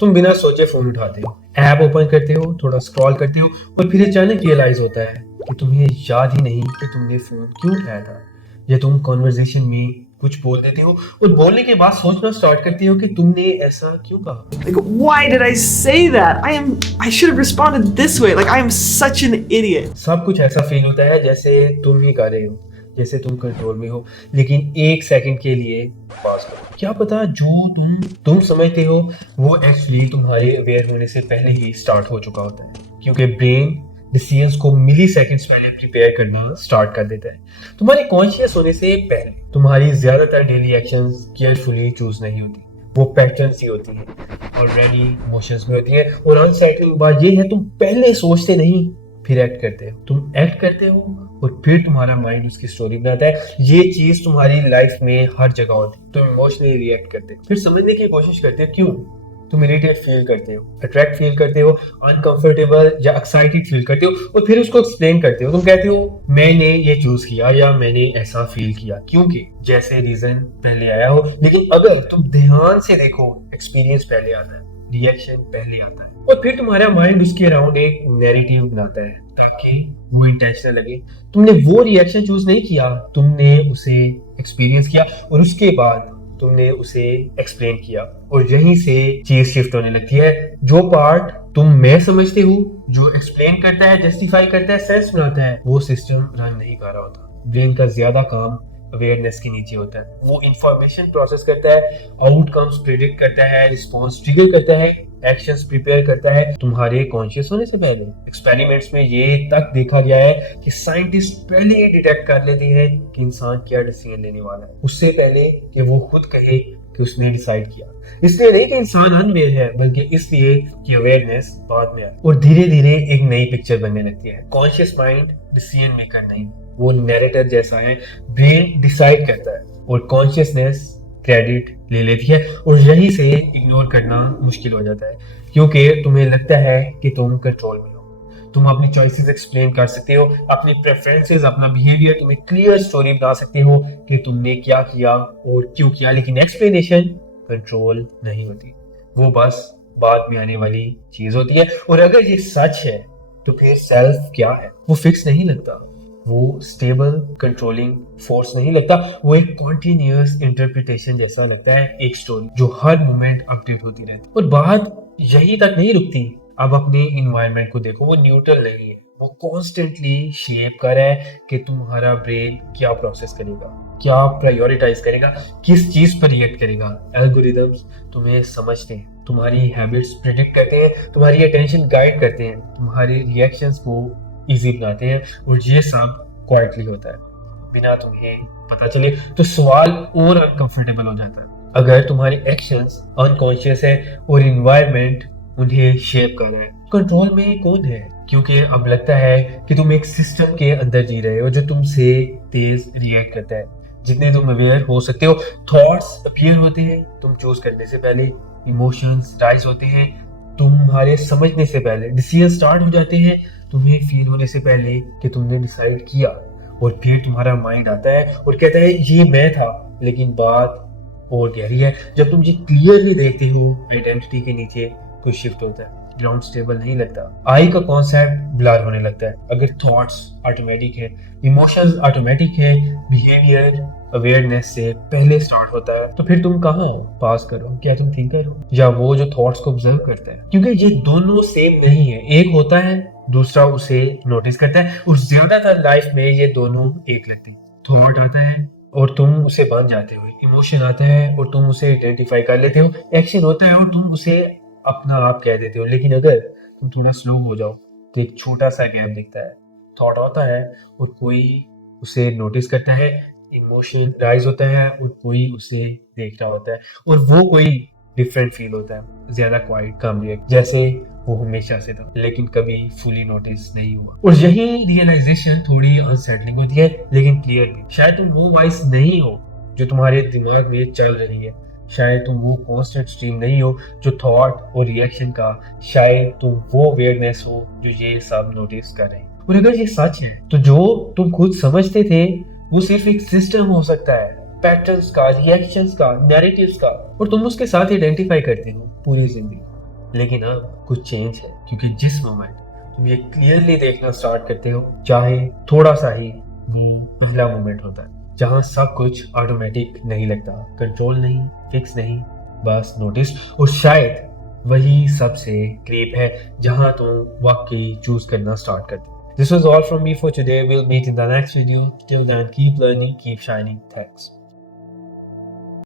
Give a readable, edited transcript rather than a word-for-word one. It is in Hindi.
तुम बिना सोचे फोन उठाते हो, ऐप ओपन करते हो, थोड़ा स्क्रॉल करते हो और फिर अचानक रियलाइज होता है कि तुम्हें याद ही नहीं कि तुमने फोन क्यों उठाया था। या तुम कॉन्वर्जेशन में कुछ बोल देते हो और बोलने के बाद सोचना स्टार्ट करते हो कि तुमने ऐसा क्यों कहा। Like, why did I say that? I should have responded this way. Like, I am such an idiot. सब कुछ ऐसा फील होता है जैसे तुम ही कर रहे हो, जैसे तुम कंट्रोल में हो, लेकिन एक सेकंड के लिए पास करो। क्या पता जो तुम समझते हो वो एक्चुअली तुम्हारे अवेयर होने से पहले ही स्टार्ट हो चुका होता है, क्योंकि ब्रेन डिसीजंस को मिली सेकेंड्स पहले प्रिपेयर करना स्टार्ट कर देता है। तुम्हारी कॉन्शियस होने से पहले तुम्हारी ज्यादातर डेली एक्शंस केयरफुली चूज नहीं होती, वो पैटर्न्स ही होती है, ऑलरेडी इमोशंस में होती है। और अनसेटलिंग बात ये है तुम पहले सोचते नहीं फिर एक्ट करते हो, तुम एक्ट करते हो और फिर तुम्हारा माइंड उसकी स्टोरी बनाता है। ये चीज तुम्हारी लाइफ में हर जगह होती है। तुम इमोशनली रिएक्ट करते हो, फिर समझने की कोशिश करते हो क्यों। तुम इरिटेट फील करते हो, अट्रैक्ट फील करते हो, अनकंफर्टेबल या एक्साइटेड फील करते हो और फिर उसको एक्सप्लेन करते हो। तुम कहते हो मैंने ये चूज किया या मैंने ऐसा फील किया क्योंकि जैसे रीजन पहले आया हो। लेकिन अगर तुम ध्यान से देखो, एक्सपीरियंस पहले आता है, रिएक्शन पहले आता है और फिर तुम्हारा माइंड उसके अराउंड एक नैरेटिव बनाता है ताकि वो इंटेंशनल लगे। तुमने वो रिएक्शन चूज नहीं किया, तुमने उसे एक्सपीरियंस किया और उसके बाद तुमने उसे एक्सप्लेन किया और यहीं से चीज शिफ्ट होने लगती है। जो पार्ट तुम मैं समझते हो, जो एक्सप्लेन करता है, जस्टिफाई करता है, सेंस बनाता है, वो सिस्टम रन नहीं कर रहा होता। ब्रेन का ज्यादा काम अवेयरनेस के नीचे होता है। वो इंफॉर्मेशन प्रोसेस करता है, आउटकम्स प्रिडिक्ट करता है, रिस्पॉन्स ट्रिगर करता है, एक्शंस प्रिपेयर करता है तुम्हारे कॉन्शियस होने से पहले। एक्सपेरिमेंट्स में ये तक देखा गया है कि साइंटिस्ट पहले ही डिटेक्ट कर लेते हैं कि इंसान क्या डिसीजन लेने वाला है, उससे पहले कि वो खुद कहे कि उसने डिसाइड किया। इसलिए नहीं कि इंसान अनअवेयर है, बल्कि इसलिए कि अवेयरनेस बाद में आती और धीरे धीरे एक नई पिक्चर बनने लगती है। कॉन्शियस माइंड डिसीजन मेकर नहीं, वो नैरेटर जैसा है। ब्रेन डिसाइड करता है और कॉन्शियसनेस क्रेडिट ले लेती है और यहीं से इग्नोर करना मुश्किल हो जाता है, क्योंकि तुम्हें लगता है कि तुम कंट्रोल में हो। तुम अपनी चॉइसेस एक्सप्लेन कर सकते हो, अपनी प्रेफरेंसेस, अपना बिहेवियर, तुम एक क्लियर स्टोरी बना सकते हो कि तुमने क्या किया और क्यों किया, लेकिन एक्सप्लेनेशन कंट्रोल नहीं होती, वो बस बाद में आने वाली चीज होती है। और अगर ये सच है तो फिर सेल्फ क्या है? वो फिक्स नहीं लगता, वो स्टेबल कंट्रोलिंग फोर्स नहीं लगता, वो एक कॉन्टिन्यूअस इंटरप्रिटेशन जैसा लगता है, एक स्टोरी जो हर मोमेंट अपडेट होती रहती है। और बात यही तक नहीं रुकती। अब अपने इन्वायरमेंट को देखो, वो न्यूट्रल नहीं है, वो कॉन्स्टेंटली शेप कर रहा है कि तुम्हारा ब्रेन क्या प्रोसेस करेगा, क्या प्रायोरिटाइज करेगा, किस चीज पर रिएक्ट करेगा। एल्गोरिदम्स तुम्हें समझते हैं, तुम्हारी हैबिट्स प्रिडिक्ट करते हैं, तुम्हारी अटेंशन गाइड करते हैं, तुम्हारे रिएक्शंस को इजी बनाते हैं और ये सब क्वाइटली होता है बिना तुम्हें पता चले। तो सवाल और अनकंफर्टेबल हो जाता है। अगर तुम्हारे एक्शंस अनकॉन्शियस है और एनवायरनमेंट उन्हें शेप कर रहा है, कंट्रोल में कौन है? क्योंकि अब लगता है कि तुम एक सिस्टम के अंदर जी रहे हो जो तुमसे तेज रिएक्ट करता है। जितने तुम अवेयर हो सकते हो, थॉट्स अपीयर होते हैं तुम चूज करने से पहले, इमोशंस राइज होते हैं तुम्हारे समझने से पहले, डिसीजन स्टार्ट हो जाते हैं तुम्हें फील होने से पहले कि तुमने डिसाइड किया। और फिर तुम्हारा माइंड आता है और कहता है ये मैं था। लेकिन बात और गहरी है। जब तुम ये क्लियरली देखते हो, आइडेंटिटी के नीचे कुछ शिफ्ट होता है, ग्राउंड स्टेबल नहीं लगता, आई का कॉन्सेप्ट ब्लर होने लगता है। अगर थॉट्स ऑटोमेटिक है, इमोशंस ऑटोमेटिक है, बिहेवियर अवेयरनेस से पहले स्टार्ट होता है, तो फिर तुम कहाँ हो? पास करो, क्या तुम थिंकर हो या वो जो थॉट्स को ऑब्जर्व करता है? क्योंकि ये दोनों सेम नहीं है। एक होता है, दूसरा उसे नोटिस करता है और ज्यादातर लाइफ में ये दोनों एक लगते हैं। थॉट आता है और तुम उसे बन जाते हो, इमोशन आता है और तुम उसे आइडेंटिफाई कर लेते हो, एक्शन होता है और तुम उसे अपना आप कह देते हो। लेकिन अगर तुम थोड़ा स्लो हो जाओ तो एक छोटा सा गैप दिखता है। थॉट आता है और कोई उसे नोटिस करता है, इमोशन राइज होता है और कोई उसे देख रहा होता है और वो कोई डिफरेंट फील होता है, ज्यादा क्वाइट, कम रिएक्ट, जैसे वो हमेशा से था लेकिन कभी फुली नोटिस नहीं हुआ। और यही रियलाइजेशन थोड़ी अनसेटलिंग होती है लेकिन क्लियर भी। शायद तुम वो वॉइस नहीं हो जो तुम्हारे दिमाग में चल रही है, शायद तुम वो कांस्टेंट स्ट्रीम नहीं हो जो थॉट और रिएक्शन का, शायद तुम वो अवेयरनेस हो जो ये सब नोटिस कर रहे हैं। और अगर ये सच है तो जो तुम खुद समझते थे वो सिर्फ एक सिस्टम हो सकता है, पैटर्न्स का, रिएक्शंस का, नैरेटिव्स का, और तुम उसके साथ आइडेंटिफाई करते हो पूरी जिंदगी। लेकिन अब कुछ चेंज है, क्योंकि जिस मोमेंट तुम ये क्लियरली देखना स्टार्ट करते हो, चाहे थोड़ा सा ही, ये पहला मोमेंट होता है जहाँ सब कुछ ऑटोमेटिक नहीं लगता, कंट्रोल नहीं, फिक्स नहीं, बस नोटिस। और शायद वही सबसे क्रीप है जहाँ तुम वाकई चूज करना स्टार्ट करते हो। This was all from me for today. We'll meet in the next video. Till then, keep learning, keep shining. Thanks.